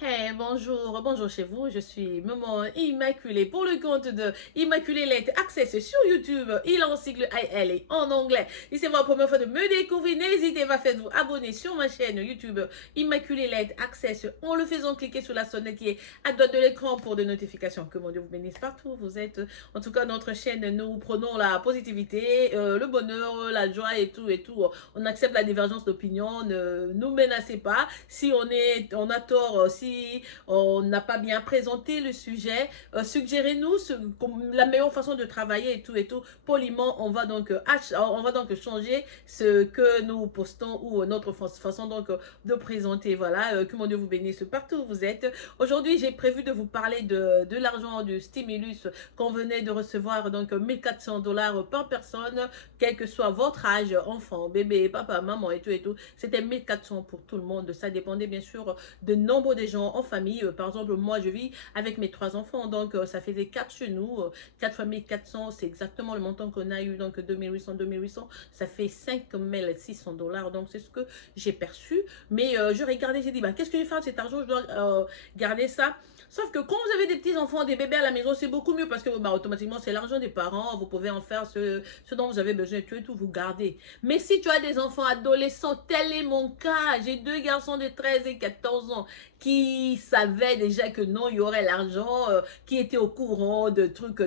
Hey, bonjour, bonjour chez vous, je suis Maman Immaculée pour le compte de Immaculée Let Access sur YouTube, il en sigle IL et en anglais. Si c'est votre première fois de me découvrir, n'hésitez pas à vous abonner sur ma chaîne YouTube Immaculée Let Access en le faisant cliquer sur la sonnette qui est à droite de l'écran pour des notifications. Que mon Dieu vous bénisse partout, vous êtes. En tout cas, notre chaîne, nous prenons la positivité, le bonheur, la joie et tout et tout. On accepte la divergence d'opinion, ne nous menacez pas. Si on a tort, si on n'a pas bien présenté le sujet, suggérez-nous la meilleure façon de travailler et tout. Poliment, on va donc changer ce que nous postons ou notre façon donc de présenter. Voilà, que mon Dieu vous bénisse partout où vous êtes. Aujourd'hui, j'ai prévu de vous parler de l'argent du stimulus qu'on venait de recevoir, donc 1400 $ par personne, quel que soit votre âge, enfant, bébé, papa, maman et tout. C'était 1400 pour tout le monde. Ça dépendait bien sûr de nombre de gens en famille. Par exemple, moi, je vis avec mes 3 enfants, donc ça faisait 4 chez nous. 4 fois 1400, c'est exactement le montant qu'on a eu, donc 2800, ça fait 5600 $. Donc, c'est ce que j'ai perçu. Mais je regardais, j'ai dit, bah, qu'est-ce que je vais faire de cet argent? Je dois garder ça. Sauf que quand vous avez des petits-enfants, des bébés à la maison, c'est beaucoup mieux parce que bah, automatiquement, c'est l'argent des parents. Vous pouvez en faire ce dont vous avez besoin et tout, vous gardez. Mais si tu as des enfants adolescents, tel est mon cas, j'ai 2 garçons de 13 et 14 ans qui savaient déjà que non, il y aurait l'argent, qui étaient au courant de trucs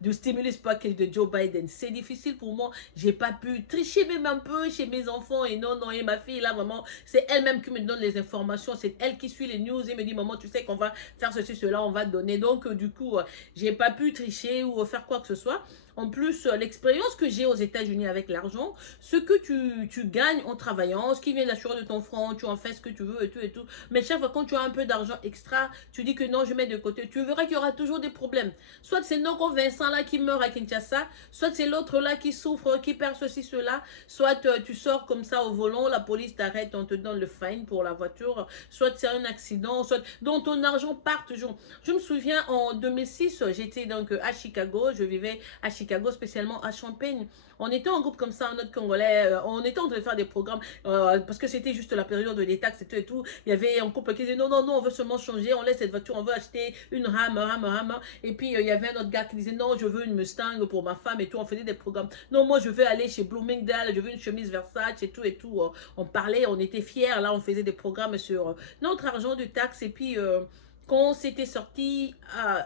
du stimulus package de Joe Biden. C'est difficile pour moi. J'ai pas pu tricher même un peu chez mes enfants et non, et ma fille là, vraiment, c'est elle-même qui me donne les informations. C'est elle qui suit les news et me dit, maman, tu sais qu'on va faire ceci, cela, on va te donner. Donc, du coup, j'ai pas pu tricher ou faire quoi que ce soit. En plus, l'expérience que j'ai aux États-Unis avec l'argent, ce que tu gagnes en travaillant, ce qui vient d'assurer de ton front, tu en fais ce que tu veux et tout. Mais chaque fois quand tu as un peu d'argent extra, tu dis que non, je mets de côté. Tu verras qu'il y aura toujours des problèmes. Soit c'est Noko Vincent là qui meurt à Kinshasa, soit c'est l'autre là qui souffre, qui perd ceci, cela. Soit tu sors comme ça au volant, la police t'arrête, on te donne le fine pour la voiture. Soit c'est un accident, soit dont ton argent part toujours. Je me souviens en 2006, j'étais donc à Chicago, je vivais à Chicago, spécialement à Champaign. On était en groupe comme ça, en autre Congolais, on était en train de faire des programmes, parce que c'était juste la période des taxes et tout. Il y avait un couple qui disait non, on veut seulement changer, on laisse cette voiture, on veut acheter une Ram. Et puis il y avait un autre gars qui disait non, je veux une Mustang pour ma femme et tout. On faisait des programmes. Non, moi je veux aller chez Bloomingdale, je veux une chemise Versace et tout. On parlait, on était fiers, là on faisait des programmes sur notre argent de taxes et puis quand c'était sorti,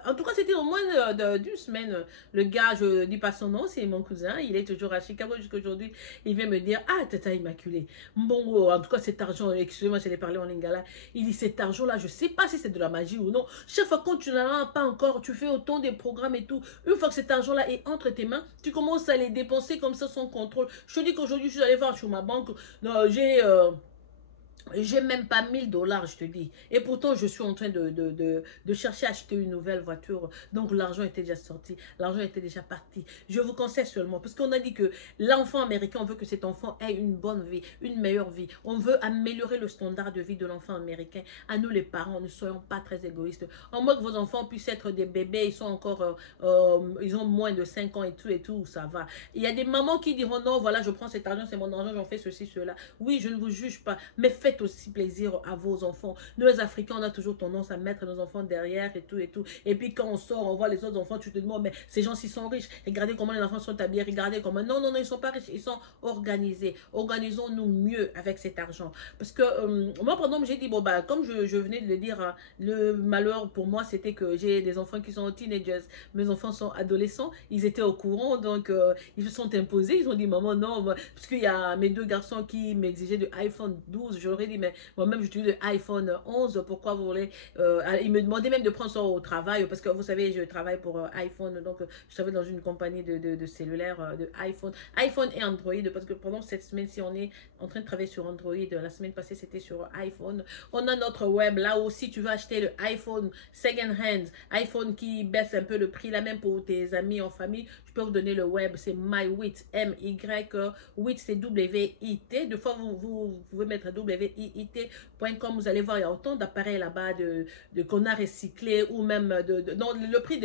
en tout cas c'était au moins d'une semaine, le gars, je dis pas son nom, c'est mon cousin, il est toujours à Chicago jusqu'à aujourd'hui, il vient me dire, ah Tata Immaculée, bon, en tout cas cet argent, excusez-moi, je l'ai parlé en lingala, il dit cet argent-là, je sais pas si c'est de la magie ou non, chaque fois quand tu n'en as pas encore, tu fais autant des programmes et tout, une fois que cet argent-là est entre tes mains, tu commences à les dépenser comme ça sans contrôle. Je te dis qu'aujourd'hui, je suis allée voir sur ma banque, j'ai même pas 1000 $, je te dis. Et pourtant, je suis en train de chercher à acheter une nouvelle voiture. Donc, l'argent était déjà sorti. L'argent était déjà parti. Je vous conseille seulement. Parce qu'on a dit que l'enfant américain, on veut que cet enfant ait une bonne vie, une meilleure vie. On veut améliorer le standard de vie de l'enfant américain. À nous, les parents, ne soyons pas très égoïstes. En moins que vos enfants puissent être des bébés, ils sont encore, ils ont moins de 5 ans et tout, ça va. Il y a des mamans qui diront non, voilà, je prends cet argent, c'est mon argent, j'en fais ceci, cela. Oui, je ne vous juge pas, mais faites aussi plaisir à vos enfants. Nous, les Africains, on a toujours tendance à mettre nos enfants derrière et tout. Et puis, quand on sort, on voit les autres enfants, tu te demandes, mais ces gens-ci sont riches. Regardez comment les enfants sont habillés. Regardez comment. Non, ils ne sont pas riches. Ils sont organisés. Organisons-nous mieux avec cet argent. Parce que moi, par exemple, j'ai dit, bon, bah, comme je venais de le dire, le malheur pour moi, c'était que j'ai des enfants qui sont teenagers. Mes enfants sont adolescents. Ils étaient au courant, donc ils se sont imposés. Ils ont dit, maman, non, parce qu'il y a mes 2 garçons qui m'exigeaient de iPhone 12. J'aurais dit, mais moi-même, j'utilise le iPhone 11. Pourquoi vous voulez ils me demandaient même de prendre ça au travail, parce que vous savez, je travaille pour iPhone. Donc, je travaille dans une compagnie de cellulaire, de iPhone et Android. Parce que pendant cette semaine-ci, on est en train de travailler sur Android. La semaine passée, c'était sur iPhone. On a notre web. Là aussi, tu veux acheter le iPhone second hand, iPhone qui baisse un peu le prix, là même pour tes amis en famille, je peux vous donner le web. C'est MyWit, M-Y-WIT, c'est W-I-T. Deux fois, vous pouvez mettre WIT.com. Vous allez voir, il y a autant d'appareils là-bas qu'on a recyclé ou même non, le prix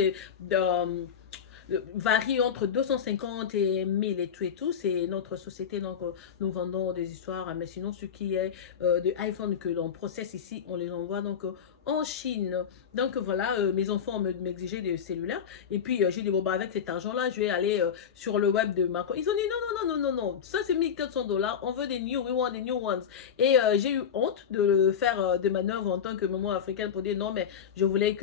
varie entre 250 et 1000 et tout. C'est notre société, donc nous vendons des histoires, mais sinon ce qui est de iPhone que l'on processe ici, on les envoie donc en Chine. Donc voilà, mes enfants m'exigeaient des cellulaires. Et puis j'ai dit, bon, bah, avec cet argent-là, je vais aller sur le web de Macron. Ils ont dit, non, non, non, non, non, non. Ça, c'est 1400 $. On veut des new, we want des new ones. Et j'ai eu honte de faire des manœuvres en tant que maman africaine pour dire, non, mais je voulais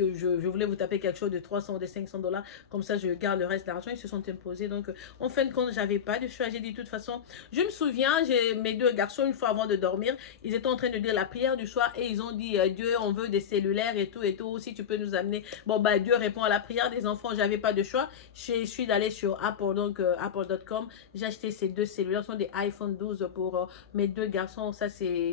vous taper quelque chose de 300 ou de 500 $. Comme ça, je garde le reste de l'argent. Ils se sont imposés. Donc, en fin de compte, j'avais pas de choix. J'ai dit, de toute façon, je me souviens, j'ai mes deux garçons, une fois avant de dormir, ils étaient en train de dire la prière du soir et ils ont dit, Dieu, on veut des cellulaires et tout, si tu peux nous amener. Bon, bah, Dieu répond à la prière des enfants, j'avais pas de choix. Je suis allée sur Apple, donc apple.com. J'ai acheté ces deux cellulaires, ce sont des iPhone 12 pour mes deux garçons. Ça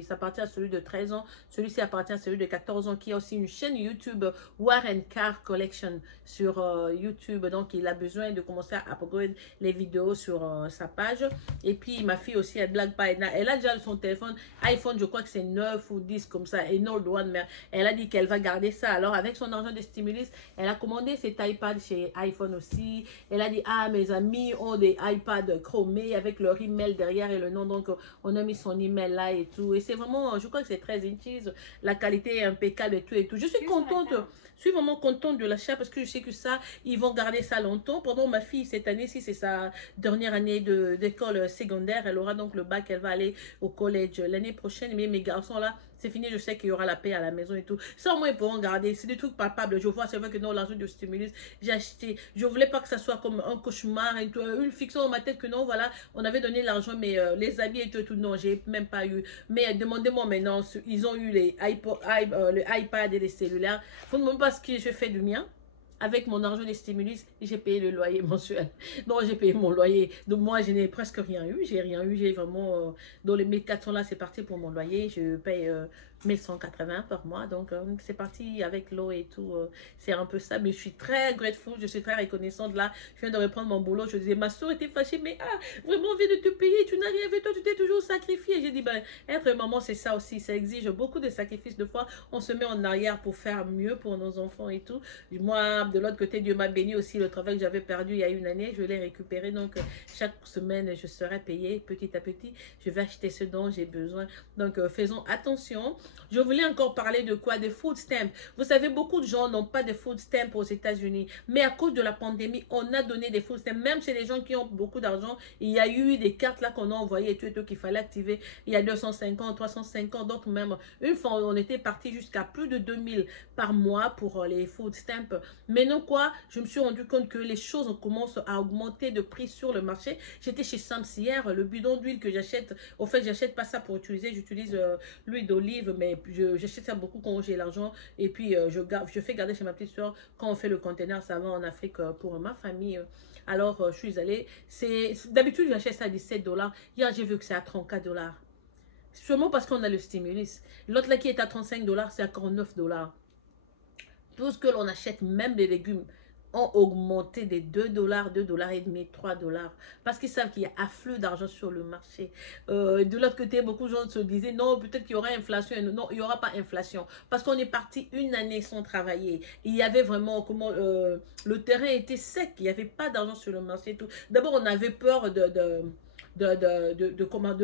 appartient à celui de 13 ans. Celui-ci appartient à celui de 14 ans qui a aussi une chaîne YouTube, Warren Carr Collection, sur YouTube. Donc, il a besoin de commencer à upgrade les vidéos sur sa page. Et puis, ma fille aussi, elle blague pas. Elle a déjà son téléphone iPhone, je crois que c'est 9 ou 10 comme ça, et Old One, mais elle a dit qu'elle va garder ça. Alors, avec son argent de stimulus, elle a commandé cet iPad chez iPhone aussi. Elle a dit, ah, mes amis ont des iPads chromés avec leur email derrière et le nom. Donc, on a mis son email là et tout. Et c'est vraiment, je crois que c'est 13 inches. La qualité est impeccable et tout et tout. Je suis contente. Je suis vraiment contente de l'achat parce que je sais que ça, ils vont garder ça longtemps. Pendant ma fille, cette année-ci, c'est sa dernière année d'école secondaire. Elle aura donc le bac, elle va aller au collège l'année prochaine. Mais mes garçons là, c'est fini, je sais qu'il y aura la paix à la maison et tout. Ça, au moins, ils pourront garder. C'est des trucs palpables. Je vois, c'est vrai que non, l'argent de stimulus, j'ai acheté. Je voulais pas que ça soit comme un cauchemar et tout. Une fiction dans ma tête que non, voilà, on avait donné l'argent, mais les habits et tout, non, j'ai même pas eu. Mais demandez-moi maintenant, ils ont eu les le iPad et les cellulaires. Vous ne me demandez pas ce que je fais du mien. Avec mon argent des stimulus, j'ai payé le loyer mensuel. Non, j'ai payé mon loyer. Donc, moi, je n'ai presque rien eu. J'ai rien eu. J'ai vraiment... dans les 1400 là, c'est parti pour mon loyer. Je paye 1180 par mois. Donc, c'est parti avec l'eau et tout. C'est un peu ça. Mais je suis très grateful. Je suis très reconnaissante. Là, je viens de reprendre mon boulot. Je disais, ma soeur était fâchée. Mais vraiment, on vient de te payer. Tu n'as rien fait. Toi, tu t'es toujours sacrifié. J'ai dit, ben, être maman, c'est ça aussi. Ça exige beaucoup de sacrifices. De fois, on se met en arrière pour faire mieux pour nos enfants et tout. Moi, de l'autre côté, Dieu m'a béni aussi. Le travail que j'avais perdu il y a une année, je l'ai récupéré. Donc, chaque semaine, je serai payée petit à petit. Je vais acheter ce dont j'ai besoin. Donc, faisons attention. Je voulais encore parler de quoi? De food stamps. Vous savez, beaucoup de gens n'ont pas de food stamps aux États-Unis. Mais à cause de la pandémie, on a donné des food stamps. Même chez les gens qui ont beaucoup d'argent, il y a eu des cartes là qu'on a envoyées et tout qu'il fallait activer. Il y a 250, 350. Donc, même une fois, on était parti jusqu'à plus de 2000 par mois pour les food stamps. Maintenant quoi, je me suis rendu compte que les choses commencent à augmenter de prix sur le marché. J'étais chez Sam's hier, le bidon d'huile que j'achète, au fait j'achète pas ça pour utiliser, j'utilise l'huile d'olive, mais j'achète ça beaucoup quand j'ai l'argent et puis je fais garder chez ma petite soeur quand on fait le conteneur, ça va en Afrique pour ma famille. Alors je suis allée, d'habitude j'achète ça à 17 $, hier j'ai vu que c'est à 34 $. Sûrement parce qu'on a le stimulus. L'autre là qui est à 35 $, c'est à 49 $. Tout ce que l'on achète, même les légumes, ont augmenté de 2 $, 2,5 $, 3 $. Parce qu'ils savent qu'il y a afflux d'argent sur le marché. De l'autre côté, beaucoup de gens se disaient, non, peut-être qu'il y aura inflation. Non, il n'y aura pas inflation. Parce qu'on est parti une année sans travailler. Il y avait vraiment, le terrain était sec. Il n'y avait pas d'argent sur le marché. D'abord, on avait peur de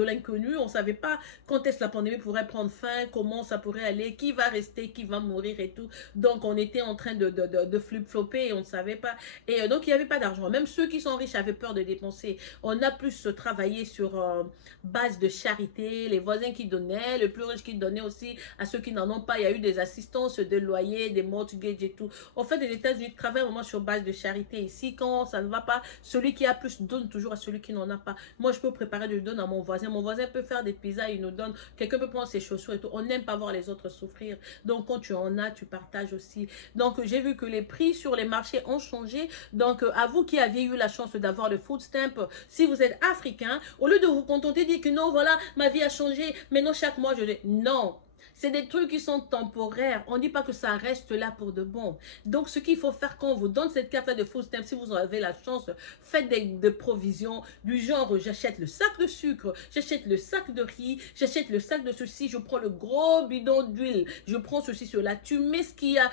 l'inconnu. On ne savait pas quand est-ce que la pandémie pourrait prendre fin, comment ça pourrait aller, qui va rester, qui va mourir et tout. Donc, on était en train de flip-flopper et on ne savait pas. Et donc, il n'y avait pas d'argent. Même ceux qui sont riches avaient peur de dépenser. On a plus travaillé sur base de charité, les voisins qui donnaient, les plus riches qui donnaient aussi à ceux qui n'en ont pas. Il y a eu des assistances de loyer, des mortgages et tout. En fait, les États-Unis travaillent vraiment sur base de charité. Ici, quand ça ne va pas, celui qui a plus donne toujours à celui qui n'en a pas. Moi, je peux préparer, je donne à mon voisin. Mon voisin peut faire des pizzas, il nous donne. Quelqu'un peut prendre ses chaussures et tout. On n'aime pas voir les autres souffrir. Donc, quand tu en as, tu partages aussi. Donc, j'ai vu que les prix sur les marchés ont changé. Donc, à vous qui aviez eu la chance d'avoir le food stamp, si vous êtes africain, au lieu de vous contenter de dire que non, voilà, ma vie a changé, maintenant chaque mois, je dis non. C'est des trucs qui sont temporaires. On ne dit pas que ça reste là pour de bon. Donc, ce qu'il faut faire quand on vous donne cette carte-là de food stamp, si vous en avez la chance, faites des provisions du genre, j'achète le sac de sucre, j'achète le sac de riz, j'achète le sac de ceci, je prends le gros bidon d'huile, je prends ceci, cela. Tu mets ce qu'il y a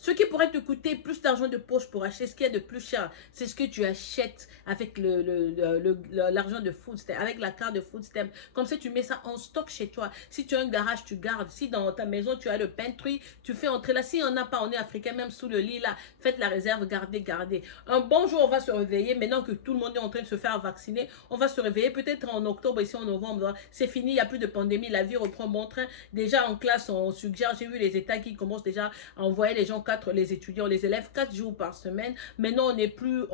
ce qui pourrait te coûter plus d'argent de poche pour acheter ce qu'il y a de plus cher, c'est ce que tu achètes avec l'argent de food stamp, avec la carte de food stamp. Comme ça, tu mets ça en stock chez toi. Si tu as un garage, tu gardes. Si dans ta maison, tu as le pantry, tu fais entrer là. Si on n'a pas, on est africain, même sous le lit là, faites la réserve, gardez, gardez. Un bon jour, on va se réveiller. Maintenant que tout le monde est en train de se faire vacciner, on va se réveiller peut-être en octobre, ici en novembre. C'est fini, il n'y a plus de pandémie, la vie reprend bon train. Déjà en classe, on suggère, j'ai vu les États qui commencent déjà à envoyer les gens, les étudiants, les élèves, 4 jours par semaine. Maintenant, on n'est plus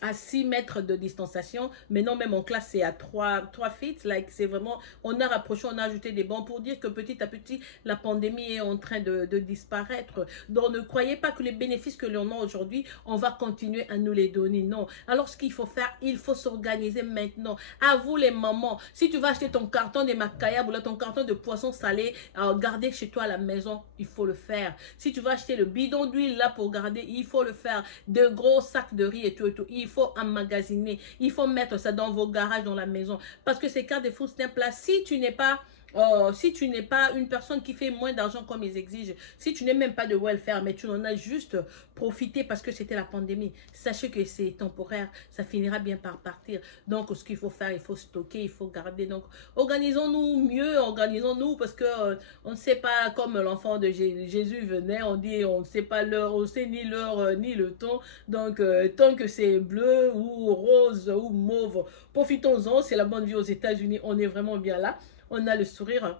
à 6 mètres de distanciation. Maintenant, même en classe, c'est à 3 feet. Like, c'est vraiment, on a rapproché, on a ajouté des bancs pour dire que petit à petit, la pandémie est en train de disparaître. Donc, ne croyez pas que les bénéfices que l'on a aujourd'hui, on va continuer à nous les donner. Non. Alors, ce qu'il faut faire, il faut s'organiser maintenant. À vous, les mamans. Si tu vas acheter ton carton de macayab ou là, ton carton de poisson salé, garder chez toi à la maison, il faut le faire. Si tu vas acheter le bidon d'huile là pour garder, il faut le faire. De gros sacs de riz et tout, il faut emmagasiner. Il faut mettre ça dans vos garages, dans la maison. Parce que ces cartes de food stamp là, si tu n'es pas une personne qui fait moins d'argent comme ils exigent, si tu n'es même pas de welfare, mais tu en as juste profité parce que c'était la pandémie, sachez que c'est temporaire, ça finira bien par partir. Donc, ce qu'il faut faire, il faut stocker, il faut garder. Donc, organisons-nous mieux, organisons-nous parce que on ne sait pas, comme l'enfant de Jésus venait, on dit, on ne sait pas l'heure, on ne sait ni l'heure ni le temps. Donc, tant que c'est bleu ou rose ou mauve, profitons-en, c'est la bonne vie aux États-Unis, on est vraiment bien là. On a le sourire.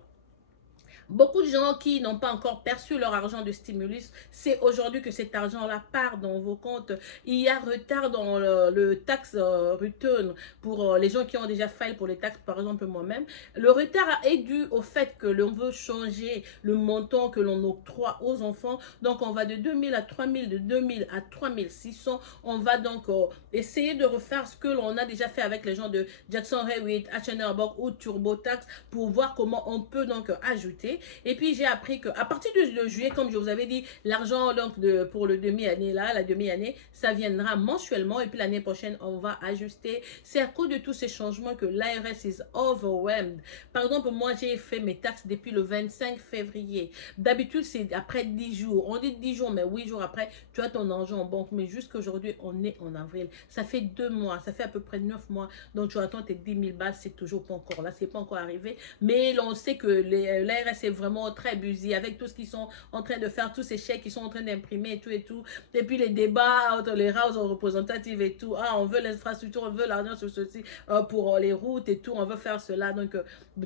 Beaucoup de gens qui n'ont pas encore perçu leur argent de stimulus, c'est aujourd'hui que cet argent-là part dans vos comptes. Il y a retard dans le tax return pour les gens qui ont déjà file pour les taxes, par exemple moi-même. Le retard est dû au fait que l'on veut changer le montant que l'on octroie aux enfants. Donc, on va de 2000 à 3000, de 2000 à 3600. On va donc essayer de refaire ce que l'on a déjà fait avec les gens de Jackson Hewitt, H&R Block ou TurboTax pour voir comment on peut donc ajouter. Et puis j'ai appris qu'à partir de juillet, comme je vous avais dit, l'argent donc pour le demi-année là, la demi-année, ça viendra mensuellement et puis l'année prochaine, on va ajuster. C'est à cause de tous ces changements que l'ARS is overwhelmed. Par exemple, moi j'ai fait mes taxes depuis le 25 février. D'habitude, c'est après 10 jours. On dit 10 jours, mais 8 jours après, tu as ton argent en banque. Mais jusqu'aujourd'hui, on est en avril. Ça fait 2 mois, ça fait à peu près 9 mois. Donc tu attends tes 10 000 balles, c'est toujours pas encore là, c'est pas encore arrivé. Mais on sait que l'ARS est vraiment très busy avec tout ce qu'ils sont en train de faire, tous ces chèques qu'ils sont en train d'imprimer et tout et tout. Et puis les débats entre les House représentatives et tout. Ah, on veut l'infrastructure, on veut l'argent sur ceci pour les routes et tout, on veut faire cela. Donc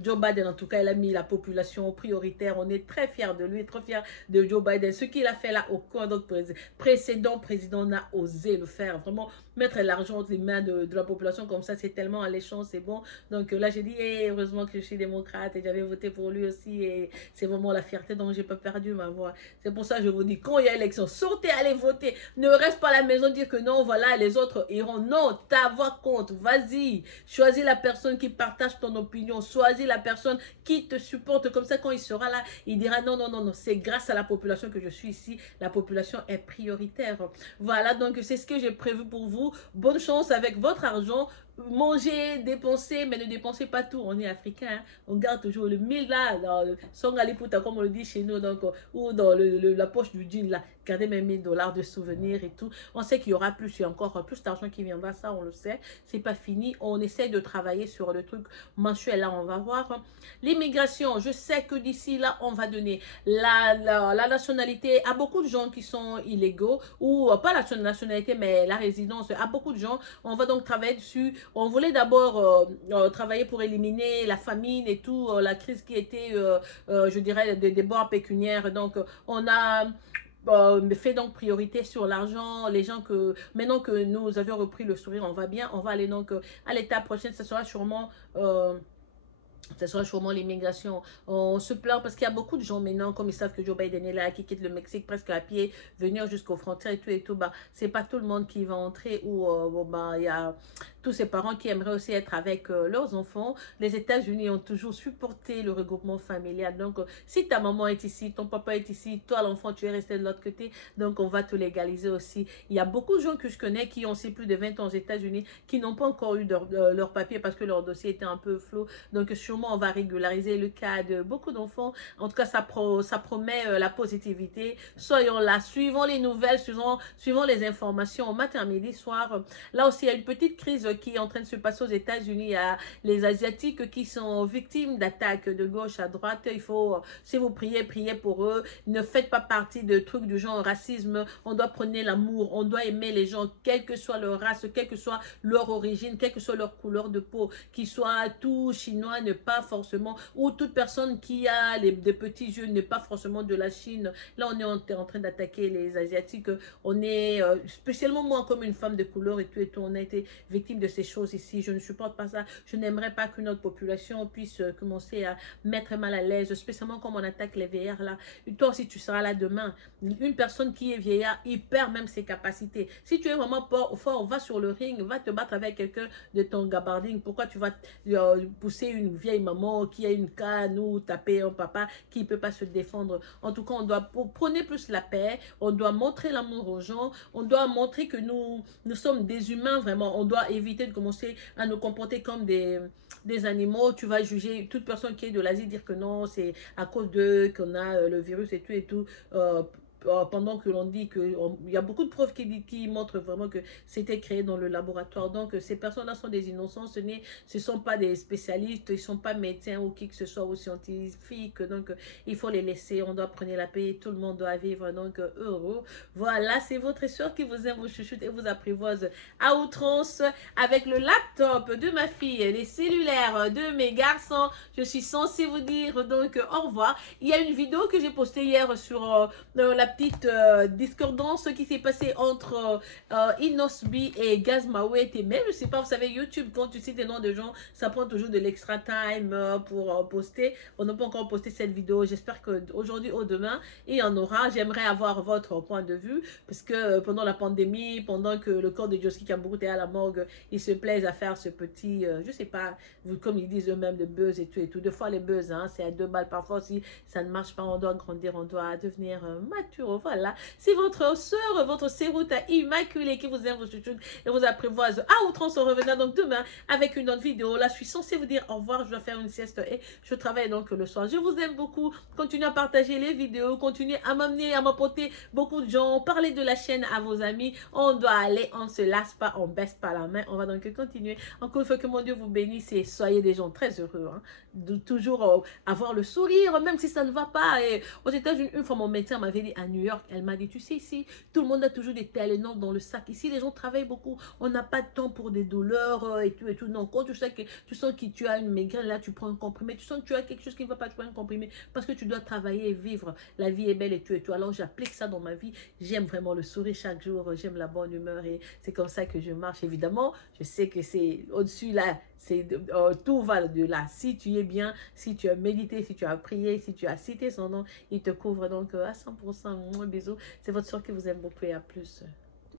Joe Biden, en tout cas, il a mis la population prioritaire. On est très fiers de lui, très fiers de Joe Biden. Ce qu'il a fait là, aucun autre précédent président n'a osé le faire. Vraiment, mettre l'argent entre les mains de la population comme ça, c'est tellement alléchant, c'est bon. Donc là, j'ai dit, hey, heureusement que je suis démocrate et j'avais voté pour lui aussi. Et c'est vraiment la fierté dont j'ai pas perdu ma voix. C'est pour ça que je vous dis, quand il y a élection, sortez, allez voter. Ne reste pas à la maison dire que non, voilà, les autres iront. Non, ta voix compte. Vas-y, choisis la personne qui partage ton opinion. Choisis la personne qui te supporte. Comme ça, quand il sera là, il dira non, non, non, non. C'est grâce à la population que je suis ici. La population est prioritaire. Voilà, donc c'est ce que j'ai prévu pour vous. Bonne chance avec votre argent. Mangez, dépensez, mais ne dépensez pas tout. On est africain, hein? On garde toujours le 1000 là, dans le songaliputa, comme on le dit chez nous, donc, ou dans la poche du jean là. Gardez mes 1000 $ de souvenirs et tout. On sait qu'il y aura plus, il y a encore plus d'argent qui viendra, ça on le sait. C'est pas fini. On essaie de travailler sur le truc mensuel, là on va voir. L'immigration, je sais que d'ici là, on va donner la nationalité à beaucoup de gens qui sont illégaux, ou pas la nationalité, mais la résidence à beaucoup de gens. On va donc travailler dessus. On voulait d'abord travailler pour éliminer la famine et tout, la crise qui était, je dirais, des débords pécuniaires. Donc, on a fait donc priorité sur l'argent. Les gens que, maintenant que nous avions repris le sourire, on va bien. On va aller donc à l'étape prochaine. Ce sera sûrement... ce sera sûrement l'immigration. On se plaint parce qu'il y a beaucoup de gens maintenant, comme ils savent que Joe Biden est là, qui quittent le Mexique presque à pied, venir jusqu'aux frontières et tout. Bah, c'est pas tout le monde qui va entrer ou bon, bah, il y a tous ces parents qui aimeraient aussi être avec leurs enfants. Les États-Unis ont toujours supporté le regroupement familial. Donc, si ta maman est ici, ton papa est ici, toi, l'enfant, tu es resté de l'autre côté, donc on va te légaliser aussi. Il y a beaucoup de gens que je connais qui ont aussi plus de 20 ans aux États-Unis, qui n'ont pas encore eu leur papier parce que leur dossier était un peu flou. Donc, sûrement, on va régulariser le cas de beaucoup d'enfants. En tout cas, ça promet la positivité. Soyons là, suivons les nouvelles, suivons les informations au matin, midi, soir. Là aussi, il y a une petite crise qui est en train de se passer aux États-Unis. Il y a les Asiatiques qui sont victimes d'attaques de gauche à droite. Il faut, si vous priez, priez pour eux. Ne faites pas partie de trucs du genre racisme. On doit prôner l'amour. On doit aimer les gens, quelle que soit leur race, quelle que soit leur origine, quelle que soit leur couleur de peau, qu'ils soient tout chinois, ne pas forcément, ou toute personne qui a des petits yeux, n'est pas forcément de la Chine. Là, on est en train d'attaquer les Asiatiques. On est, spécialement moi, comme une femme de couleur et tout, on a été victime de ces choses ici. Je ne supporte pas ça. Je n'aimerais pas que notre population puisse commencer à mettre mal à l'aise, spécialement comme on attaque les vieillards là. Toi aussi, tu seras là demain. Une personne qui est vieillard, il perd même ses capacités. Si tu es vraiment fort, va sur le ring, va te battre avec quelqu'un de ton gabardine. Pourquoi tu vas pousser une vieille maman qui a une canne ou taper un papa qui ne peut pas se défendre? En tout cas, on doit prôner plus la paix, on doit montrer l'amour aux gens, on doit montrer que nous sommes des humains vraiment. On doit éviter de commencer à nous comporter comme des animaux. Tu vas juger toute personne qui est de l'Asie, dire que non, c'est à cause d'eux qu'on a le virus et tout. Pendant que l'on dit qu'il y a beaucoup de preuves qui montrent vraiment que c'était créé dans le laboratoire. Donc, ces personnes-là sont des innocents. Ce ne sont pas des spécialistes, ils ne sont pas médecins ou qui que ce soit, ou scientifiques. Donc, il faut les laisser. On doit prendre la paix. Tout le monde doit vivre donc heureux. Voilà, c'est votre soeur qui vous aime, vous chuchote et vous apprivoise à outrance avec le laptop de ma fille, les cellulaires de mes garçons. Je suis censée vous dire donc au revoir. Il y a une vidéo que j'ai postée hier sur la petite discordance qui s'est passée entre Inosbi et Gazmawet et même, je sais pas, vous savez, YouTube, quand tu cites des noms de gens, ça prend toujours de l'extra time pour poster. On n'a pas encore posté cette vidéo. J'espère qu'aujourd'hui ou demain, il y en aura. J'aimerais avoir votre point de vue parce que pendant la pandémie, pendant que le corps de Josky Kambourou est à la morgue, ils se plaisent à faire ce petit, je sais pas, comme ils disent eux-mêmes, de buzz et tout et tout. Des fois, les buzz, hein, c'est à 2 balles. Parfois, si ça ne marche pas, on doit grandir, on doit devenir mature. Voilà, c'est votre soeur, votre Sérouta immaculée qui vous aime, vous chuchote et vous apprivoise à outrance. On reviendra donc demain avec une autre vidéo. Là, je suis censée vous dire au revoir. Je dois faire une sieste et je travaille donc le soir. Je vous aime beaucoup. Continuez à partager les vidéos. Continuez à m'amener, à m'apporter beaucoup de gens. Parlez de la chaîne à vos amis. On doit aller, on ne se lasse pas, on baisse pas la main. On va donc continuer. Encore une fois, que mon Dieu vous bénisse et soyez des gens très heureux. Hein, de toujours avoir le sourire, même si ça ne va pas. Et aux États-Unis, une fois, mon médecin m'avait dit à New York, elle m'a dit, tu sais, ici, tout le monde a toujours des Tylenol dans le sac. Ici, les gens travaillent beaucoup. On n'a pas de temps pour des douleurs et tout et tout. Non, quand tu sens que tu as une migraine, là, tu prends un comprimé. Tu sens que tu as quelque chose qui ne va pas, tu prends un comprimé parce que tu dois travailler et vivre. La vie est belle et tout et tout. Alors, j'applique ça dans ma vie. J'aime vraiment le sourire chaque jour. J'aime la bonne humeur et c'est comme ça que je marche. Évidemment, je sais que c'est au-dessus là. Tout va de là. Si tu es bien, si tu as médité, si tu as prié, si tu as cité son nom, il te couvre donc à 100%. Bisous. C'est votre soeur qui vous aime beaucoup et à plus.